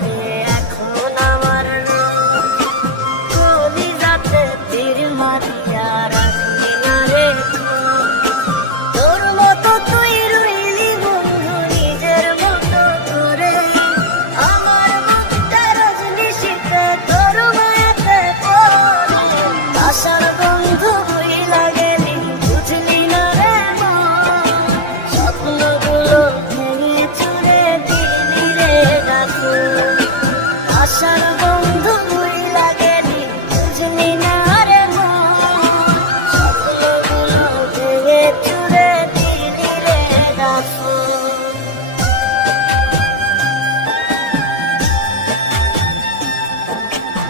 পরে এখন আমার কলিজাতে তীর মারিয়া রাখবি না রে। তোর মতো তুই রইলি বন্ধু নিজের মতো করে, আমার মনটা রজনীশীতে তোর মায়াতে পড়ে। আশার বন্ধু ভুইলা গেলি বুঝলি না রে মন, স্বপ্নগুলো ভেঙে চুরে দিলি রে গাছে। আশার